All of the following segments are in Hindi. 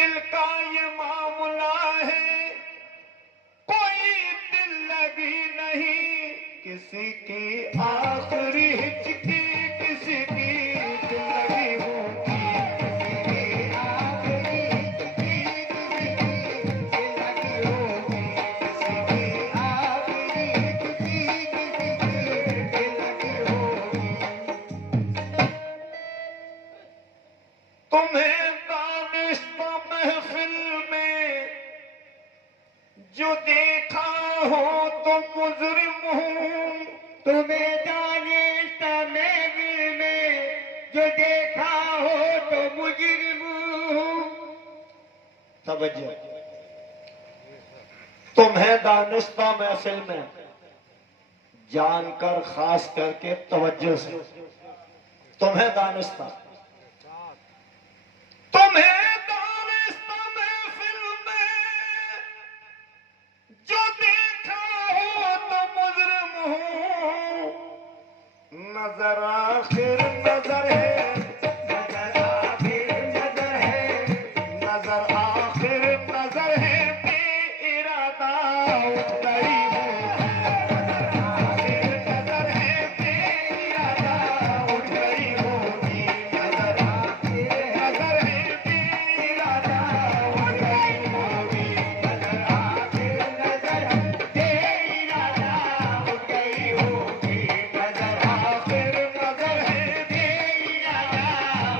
दिल का ये मामला है, कोई दिल लगी नहीं किसी की आखिरी हिचकी, किसी की दिल लगी होगी, किसी की आखिरी हिचकी, किसी की दिल लगी होगी, किसी की आखिरी हिचकी, किसी की दिल लगी होगी। तुम्हें दानिश्ता महफिल में जो देखा हो तो मुजरिम हूँ, तुम्हें दानिश्ता महफिल में जो देखा हो तो मुजरिम हूँ। तवज्जो। तुम्हें दानिश्ता महफिल में जानकर खास करके तवज्जो से, तुम्हें दानिश्ता, तुम्हें दानिश्ता महफिल में जो देखा हो तो मुजरिम हूँ, नजर आखिर नजर है, नजर आखिर नजर है, नजर आखिर नजर है, बेइरादा उठ गई हूँ, नजर आखिर नजर है, बेइरादा उठ गई होगी, नजर आखिर नजर है, बेइरादा उठ गई होगी, नजर आखिर नजर है, बेइरादा उठ गई होगी, नजर आखिर नजर है, बेइरादा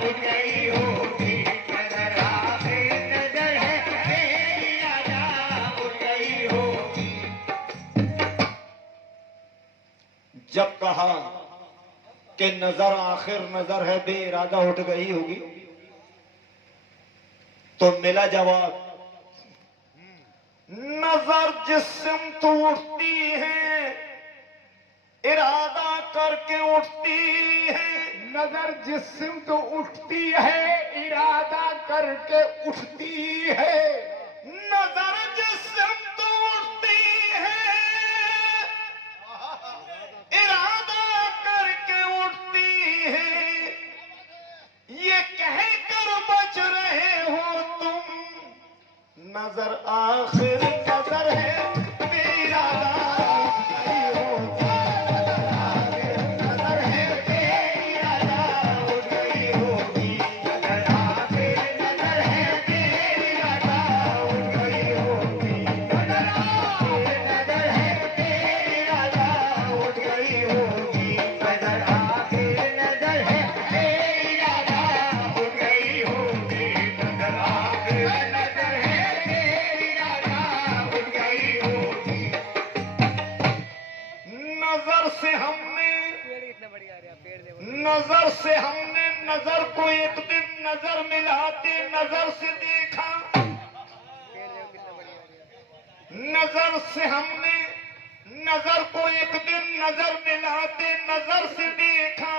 उठ गई होगी, नजर आखिर नजर है, बेइरादा उठ गई होगी। जब कहा कि नजर आखिर नजर है, बेइरादा उठ गई होगी, तो मिला जवाब, नजर जिस्म तो उठती है, इरादा करके उठती है, नजर जिस्म तो उठती है, इरादा करके उठती है। नजर जिस्म तो उठती है, इरादा करके उठती है, ये कहकर बच रहे हो तुम, नजर आखिर नजर है, बेइरादा उठ गई होगी, नजर आखिर नजर है, बेइरादा उठ गई होगी, नजर आखिर नजर है, बेइरादा उठ गई होगी, नजर आखिर नजर है, बेइरादा उठ गई होगी, नजर आखिर नजर है, बेइरादा उठ गई होगी, नजर आखिर नजर है, बेइरादा उठ गई होगी। नजर से हमने, नजर से हमने नजर को एक दिन नजर मिलाते नजर से देखा, नजर से हमने नजर को एक दिन नजर मिलाते नजर से देखा,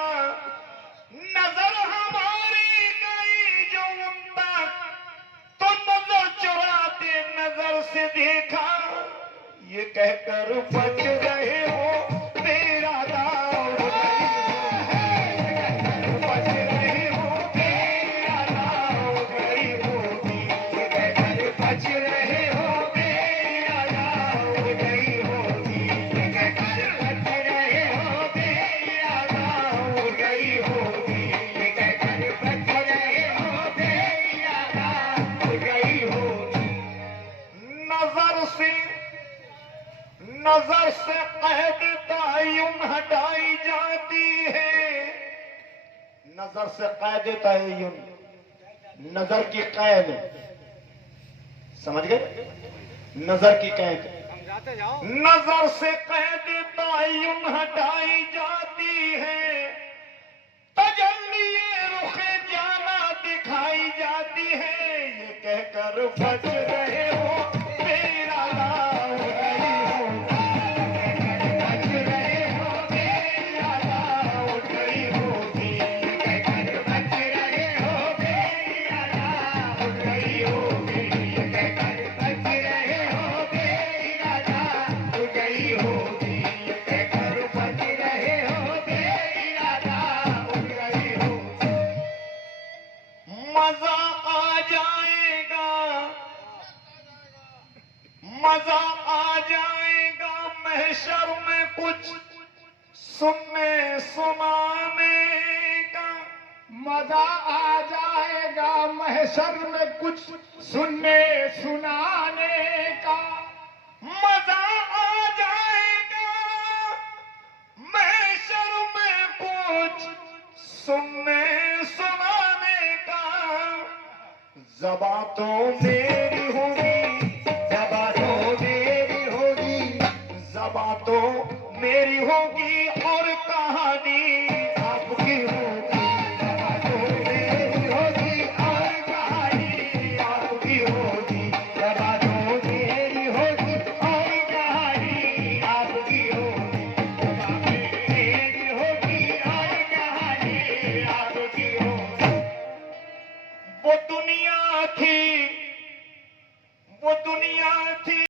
नजर हमारी गई जो उन तक, तो नजर चुराते नजर से देखा, ये कहकर बच रहे हो, बेइरादा उठ गई होगी, बच रहे हो, बेइरादा उठ गई होगी, ये कहकर बच रहे हो, बेइरादा उठ गई होगी, ये कहकर बच रहे हो, बेइरादा उठ गई होगी, ये कहकर बच रहे हो, बेइरादा उठ गई होगी। नजर से कैद तय्युन हटाई जाती है, नजर से कैद तय्युन, नजर की कैद, समझ गए, नजर की कैद, नजर से कैद तय्युन हटाई जाती है, तजल्ली रुखे जाना दिखाई जाती है, ये कहकर बच रहे हो, बेइरादा उठ गई होगी, बच रहे हो, बेइरादा उठ गई होगी, ये कहकर बच रहे हो, बेइरादा उठ गई होगी, ये कहकर बच रहे हो, बेइरादा उठ गई होगी, ये कहकर बच रहे हो, बेइरादा उठ गई होगी। मजा आ जाएगा मजा आ जाएगा महशर में कुछ सुनने सुनाने का। मजा आ जाएगा महशर में कुछ सुनने सुनाने का। मजा आ जाएगा महशर में कुछ सुनने सुनाने का। ज़बां तो मेरी होगी, ज़बां तो मेरी होगी, ज़बां तो मेरी होगी और कहानी आपकी होगी। ज़बां तो मेरी होगी और कहानी आपकी होगी। ज़बां तो मेरी होगी और कहानी आपकी होगी। ज़बां मेरी होगी और कहानी आपकी होगी। वो दुनिया थी, वो दुनिया थी।